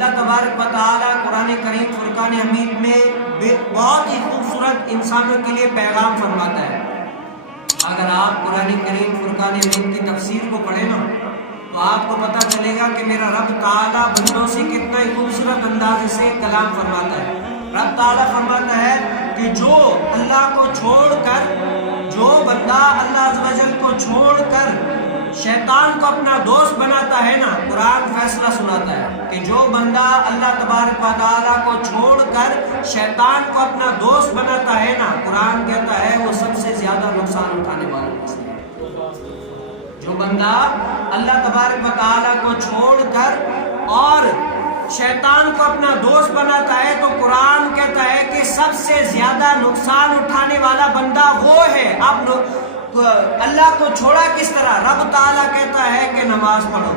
اللہ تبارک و تعالیٰ قرآن کریم فرقان حمید میں بہت ہی خوبصورت انسانوں کے لیے پیغام فرماتا ہے۔ اگر آپ قرآن کریم فرقان حمید کی تفسیر کو پڑھیں نا تو آپ کو پتہ چلے گا کہ میرا رب تعالیٰ بندوں سے کتنا ہی خوبصورت انداز سے کلام فرماتا ہے۔ رب تعالیٰ فرماتا ہے کہ جو اللہ کو چھوڑ کر، جو بندہ اللہ عز و جل کو چھوڑ کر شیطان کو اپنا دوست بناتا ہے نا، قرآن فیصلہ سناتا ہے کہ جو بندہ اللہ تبارک و تعالیٰ کو چھوڑ کر شیطان کو اپنا دوست بناتا ہے نا، قرآن کہتا ہے وہ سب سے زیادہ نقصان اٹھانے والا ہے۔ جو بندہ اللہ تبارک و تعالیٰ کو چھوڑ کر اور شیطان کو اپنا دوست بناتا ہے تو قرآن کہتا ہے کہ سب سے زیادہ نقصان اٹھانے والا بندہ وہ ہے۔ اب اللہ کو چھوڑا کس طرح؟ رب تعالیٰ کہتا ہے کہ نماز پڑھو،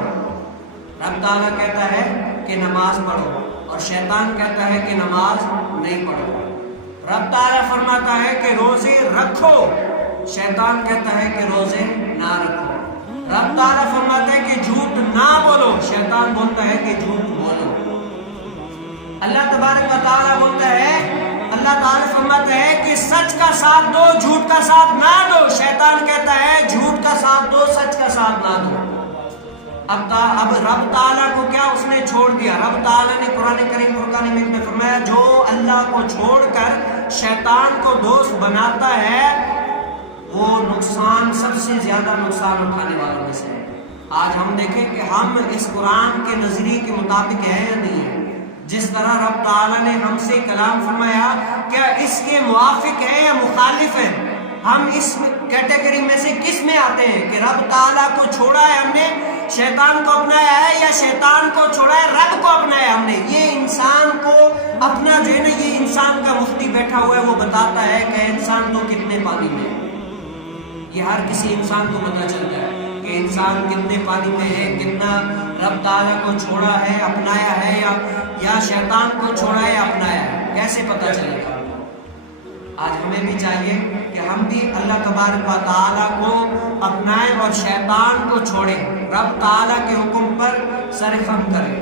رب تعالیٰ کہتا ہے کہ نماز پڑھو، اور شیطان کہتا ہے کہ نماز نہیں پڑھو۔ رب تعالیٰ فرماتا ہے کہ روزے رکھو، شیطان کہتا ہے کہ روزے نہ رکھو۔ رب تعالیٰ فرماتا ہے کہ جھوٹ نہ بولو، شیطان بولتا ہے کہ جھوٹ بولو۔ اللہ تبارک و تعالیٰ بولتا ہے، اللہ تعالیٰ فرماتا ہے کہ سچ کا ساتھ دو، جھوٹ کا ساتھ نہ دو، شیطان کہتا ہے جھوٹ کا ساتھ دو، سچ کا ساتھ نہ دو۔ اب رب تعالیٰ کو کیا اس نے چھوڑ دیا؟ رب تعالیٰ نے قرآن کریم فرقان حمید میں فرمایا جو اللہ کو چھوڑ کر شیطان کو دوست بناتا ہے وہ نقصان، سب سے زیادہ نقصان اٹھانے والوں میں سے ہے۔ آج ہم دیکھیں کہ ہم اس قرآن کے نظریے کے مطابق ہیں یا نہیں ہیں؟ جس طرح رب تعالیٰ نے ہم سے کلام فرمایا، کیا اس کے موافق ہے یا مخالف ہے؟ ہم اس کیٹیگری میں سے کس میں آتے ہیں کہ رب تعالیٰ کو چھوڑا ہے ہم نے، شیطان کو اپنایا ہے، یا شیطان کو چھوڑا ہے رب کو اپنایا ہم نے؟ یہ انسان کو اپنا جو ہے نا، یہ انسان کا مفتی بیٹھا ہوا ہے، وہ بتاتا ہے کہ انسان تو کتنے پانی میں ہے۔ یہ ہر کسی انسان کو پتہ چلتا ہے کہ انسان کتنے پانی میں ہے، کتنا رب تعالیٰ کو چھوڑا ہے، اپنایا ہے، یا شیطان کو چھوڑا ہے، اپنایا ہے، کیسے پتہ چلے گا؟ آج ہمیں بھی چاہیے کہ ہم بھی اللہ تبارک و تعالیٰ کو اپنائیں اور شیطان کو چھوڑیں، رب تعالیٰ کے حکم پر سر خم کریں۔